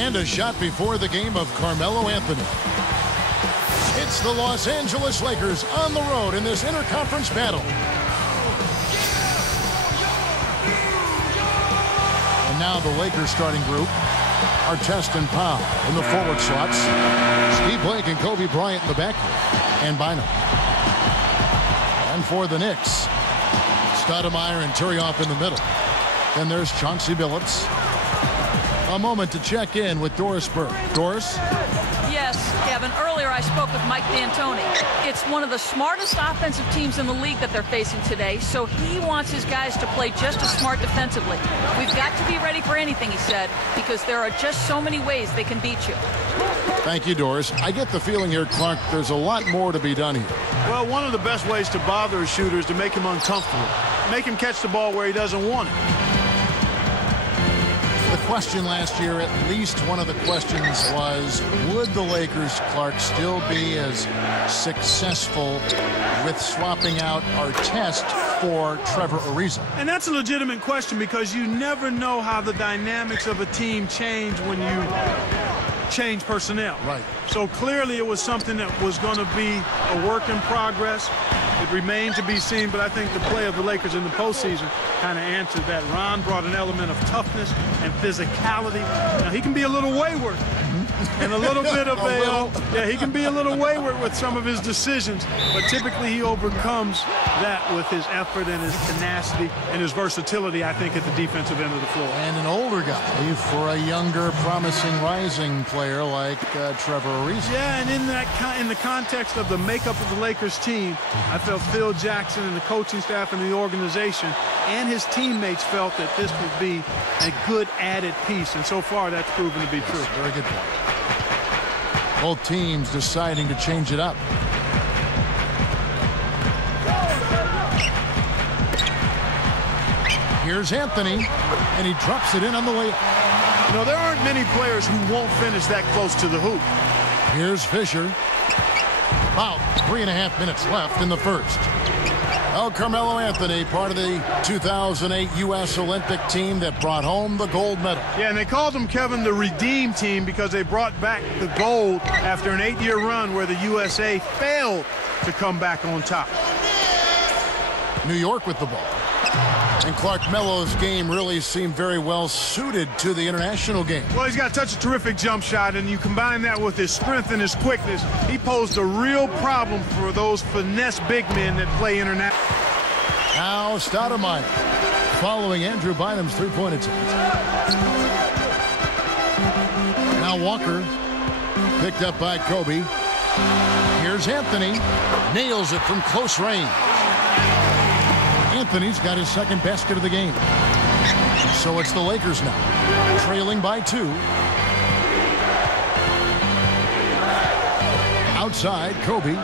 And a shot before the game of Carmelo Anthony. It's the Los Angeles Lakers on the road in this interconference battle. And now the Lakers starting group. Artest and Powell in the forward slots. Steve Blake and Kobe Bryant in the backcourt. And Bynum. And for the Knicks, Stoudemire and Turioff in the middle. Then there's Chauncey Billups. A moment to check in with Doris Burke. Doris? Yes, Kevin. Earlier I spoke with Mike D'Antoni. It's one of the smartest offensive teams in the league that they're facing today, so he wants his guys to play just as smart defensively. We've got to be ready for anything, he said, because there are just so many ways they can beat you. Thank you, Doris. I get the feeling here, Clark, there's a lot more to be done here. Well, one of the best ways to bother a shooter is to make him uncomfortable. Make him catch the ball where he doesn't want it. The question last year, at least one of the questions was, would the Lakers, Clark, still be as successful with swapping out Artest for Trevor Ariza? And that's a legitimate question because you never know how the dynamics of a team change when you change personnel. Right. So clearly it was something that was going to be a work in progress. It remained to be seen, but I think the play of the Lakers in the postseason kind of answered that. Ron brought an element of toughness and physicality. Now, he can be a little wayward and a little bit of he can be a little wayward with some of his decisions, but typically he overcomes that with his effort and his tenacity and his versatility, I think, at the defensive end of the floor. And an older guy for a younger, promising, rising player like Trevor Ariza. Yeah, and in the context of the makeup of the Lakers team, I felt Phil Jackson and the coaching staff and the organization and his teammates felt that this would be a good added piece, and so far that's proven to be true. Very good point. Both teams deciding to change it up. Here's Anthony, and he drops it in on the layup. You know, there aren't many players who won't finish that close to the hoop. Here's Fisher. About 3.5 minutes left in the first. Well, Carmelo Anthony, part of the 2008 U.S. Olympic team that brought home the gold medal. Yeah, and they called them, Kevin, the Redeem Team because they brought back the gold after an 8-year run where the USA failed to come back on top. New York with the ball. And Clark, Melo's game really seemed very well suited to the international game. Well, he's got such a terrific jump shot, and you combine that with his strength and his quickness, he posed a real problem for those finesse big men that play international. Now Stoudemire following Andrew Bynum's three-point attempt. Now Walker picked up by Kobe. Here's Anthony. Nails it from close range. Anthony's got his second basket of the game. So it's the Lakers now, trailing by 2. Outside, Kobe.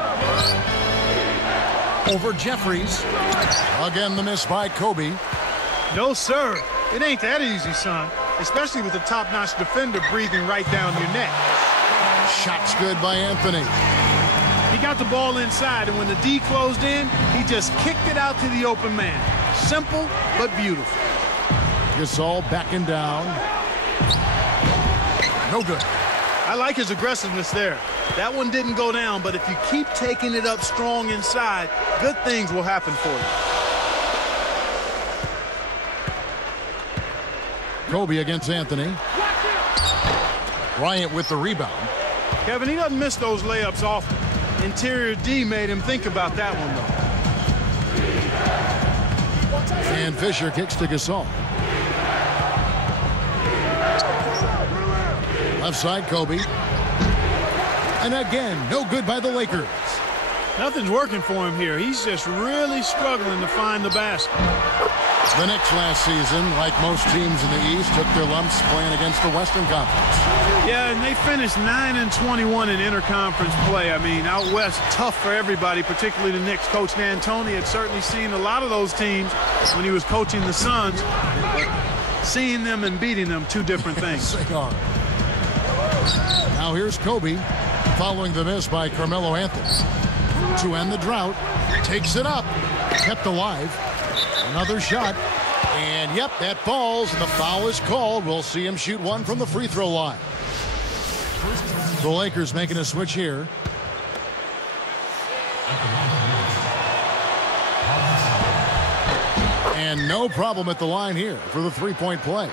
Over Jeffries. Again, the miss by Kobe. No, sir. It ain't that easy, son. Especially with a top-notch defender breathing right down your neck. Shot's good by Anthony. He got the ball inside, and when the D closed in, he just kicked it out to the open man. Simple, but beautiful. Gasol backing down. No good. I like his aggressiveness there. That one didn't go down, but if you keep taking it up strong inside, good things will happen for you. Kobe against Anthony. Bryant with the rebound. Kevin, he doesn't miss those layups often. Interior D made him think about that one, though. And Fisher kicks to Gasol. Left side, Kobe. And again, no good by the Lakers. Nothing's working for him here. He's just really struggling to find the basket. The Knicks last season, like most teams in the East, took their lumps playing against the Western Conference. Yeah, and they finished 9-21 in interconference play. I mean, out west, tough for everybody, particularly the Knicks. Coach D'Antoni had certainly seen a lot of those teams when he was coaching the Suns. But seeing them and beating them, two different things. Now here's Kobe, following the miss by Carmelo Anthony. To end the drought, takes it up, kept alive. Another shot, and yep, that falls, and the foul is called. We'll see him shoot one from the free throw line. The Lakers making a switch here. And no problem at the line here for the three-point play.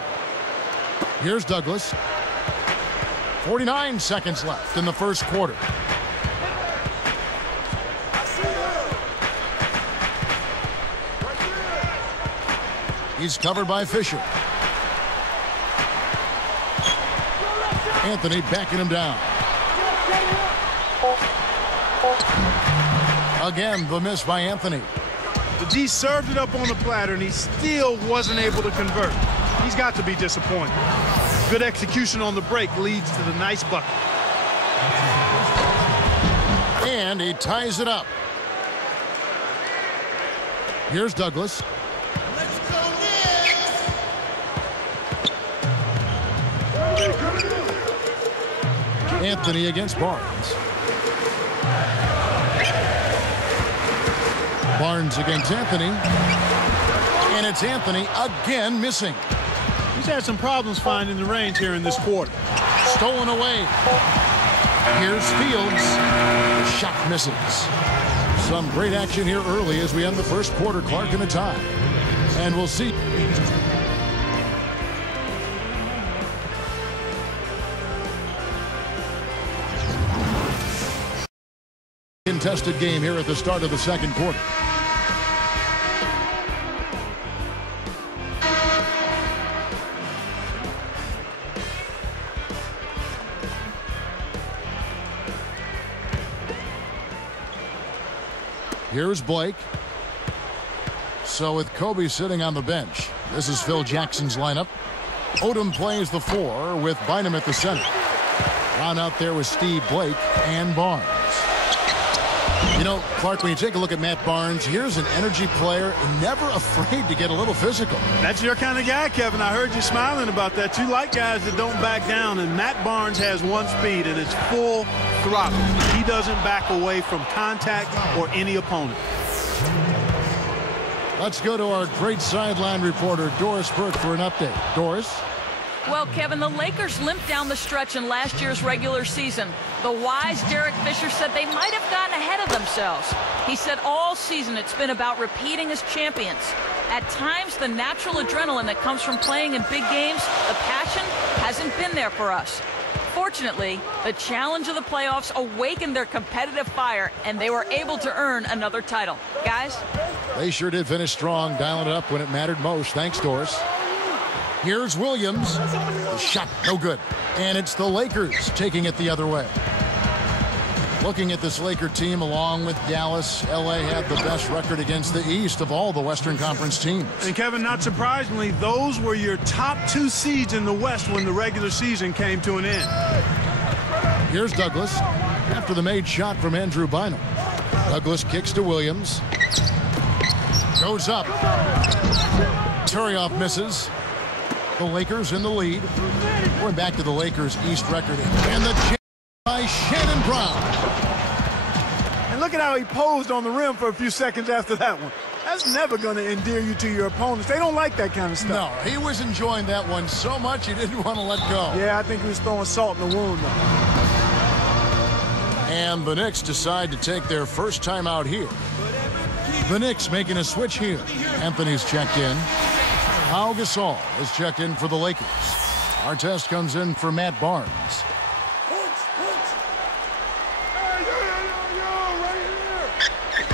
Here's Douglas. 49 seconds left in the first quarter. He's covered by Fisher. Anthony backing him down. Again, the miss by Anthony. The D served it up on the platter, and he still wasn't able to convert. He's got to be disappointed. Good execution on the break leads to the nice bucket. And he ties it up. Here's Douglas. Let's go, Knicks! Anthony against Barnes. Barnes against Anthony. And it's Anthony again missing. He's had some problems finding the range here in this quarter. Stolen away. Here's Fields. The shot misses. Some great action here early as we end the first quarter. Clark in a tie. And we'll see. Contested game here at the start of the second quarter. Here's Blake. So with Kobe sitting on the bench, this is Phil Jackson's lineup. Odom plays the 4 with Bynum at the center. Round out there with Steve Blake and Barnes. You know, Clark, when you take a look at Matt Barnes, here's an energy player and never afraid to get a little physical. That's your kind of guy, Kevin. I heard you smiling about that. You like guys that don't back down, and Matt Barnes has one speed, and it's full throttle. He doesn't back away from contact or any opponent. Let's go to our great sideline reporter, Doris Burke, for an update. Doris? Well, Kevin, the Lakers limped down the stretch in last year's regular season. The wise Derek Fisher said they might have gotten ahead of themselves. He said all season it's been about repeating as champions. At times, the natural adrenaline that comes from playing in big games, the passion, hasn't been there for us. Fortunately, the challenge of the playoffs awakened their competitive fire, and they were able to earn another title. Guys? They sure did finish strong, dialing it up when it mattered most. Thanks, Doris. Here's Williams. The shot, no good. And it's the Lakers taking it the other way. Looking at this Laker team along with Dallas, LA had the best record against the East of all the Western Conference teams. And Kevin, not surprisingly, those were your top 2 seeds in the West when the regular season came to an end. Here's Douglas after the made shot from Andrew Bynum. Douglas kicks to Williams. Goes up. Turioff misses. The Lakers in the lead. Going back to the Lakers East record. And the chance by Shannon Brown. And look at how he posed on the rim for a few seconds after that one. That's never going to endear you to your opponents. They don't like that kind of stuff. No, he was enjoying that one so much he didn't want to let go. Yeah, I think he was throwing salt in the wound, though. And the Knicks decide to take their first time out here. The Knicks making a switch here. Anthony's checked in. Pau Gasol is checked in for the Lakers. Artest comes in for Matt Barnes.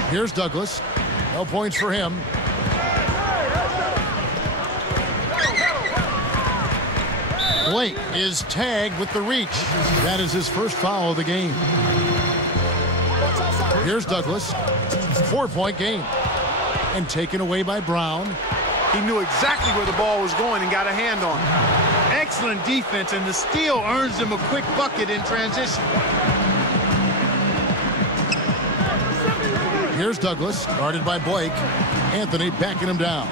Here's Douglas. No points for him. Blake is tagged with the reach. That is his first foul of the game. Here's Douglas. 4-point game. And taken away by Brown. He knew exactly where the ball was going and got a hand on it. Excellent defense, and the steal earns him a quick bucket in transition. Here's Douglas, guarded by Blake. Anthony backing him down.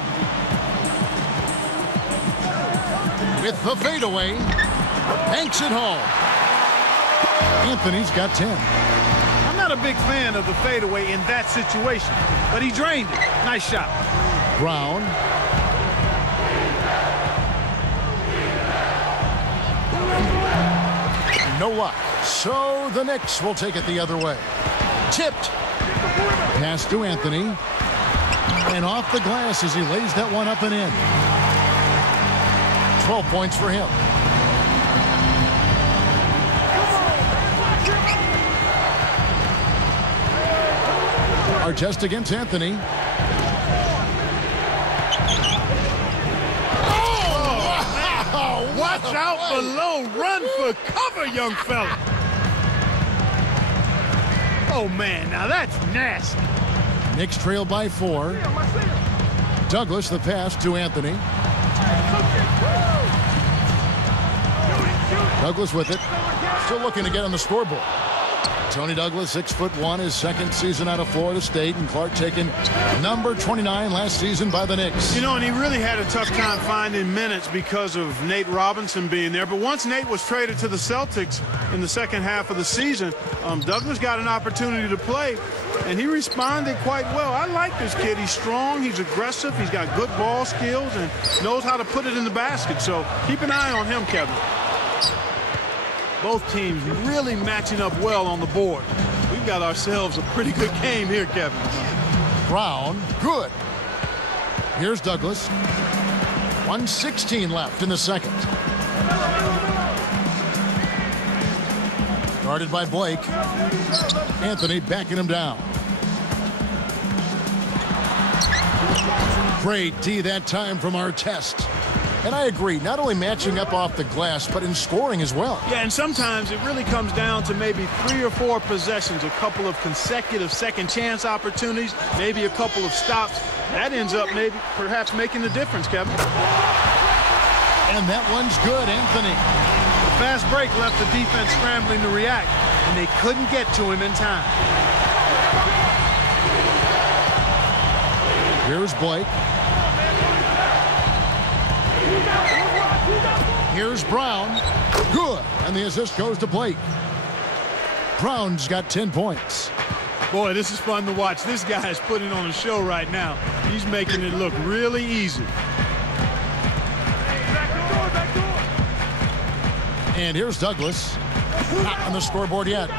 With the fadeaway, banks it home. Anthony's got 10. I'm not a big fan of the fadeaway in that situation, but he drained it. Nice shot. Brown. No luck. So the Knicks will take it the other way. Tipped. Pass to Anthony. And off the glass as he lays that one up and in. 12 points for him. Artest against Anthony. Oh, watch out below. Run for cover, young fella. Oh, man, now that's nasty. Knicks trail by 4. Douglas, the pass to Anthony. Douglas with it. Still looking to get on the scoreboard. Tony Douglas, 6'1", his second season out of Florida State, and Clark taken number 29 last season by the Knicks. You know, and he really had a tough time finding minutes because of Nate Robinson being there. But once Nate was traded to the Celtics in the second half of the season, Douglas got an opportunity to play, and he responded quite well. I like this kid. He's strong, he's aggressive, he's got good ball skills, and knows how to put it in the basket. So keep an eye on him, Kevin. Both teams really matching up well on the board. We've got ourselves a pretty good game here, Kevin. Brown, good. Here's Douglas. 1:16 left in the second. Guarded by Blake. Anthony backing him down. Great D that time from Artest. And I agree, not only matching up off the glass, but in scoring as well. Yeah, and sometimes it really comes down to maybe 3 or 4 possessions, a couple of consecutive second chance opportunities, maybe a couple of stops. That ends up perhaps making the difference, Kevin. And that one's good, Anthony. The fast break left the defense scrambling to react, and they couldn't get to him in time. Here's Blake. Here's Brown. Good. And the assist goes to Blake. Brown's got 10 points. Boy, this is fun to watch. This guy is putting on a show right now. He's making it look really easy. And here's Douglas. Not on the scoreboard yet.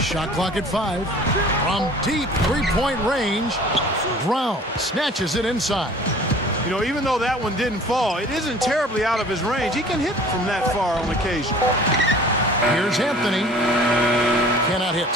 Shot clock at 5. From deep three-point range, Brown snatches it inside. You know, even though that one didn't fall, it isn't terribly out of his range. He can hit from that far on occasion. Here's Anthony. Cannot hit.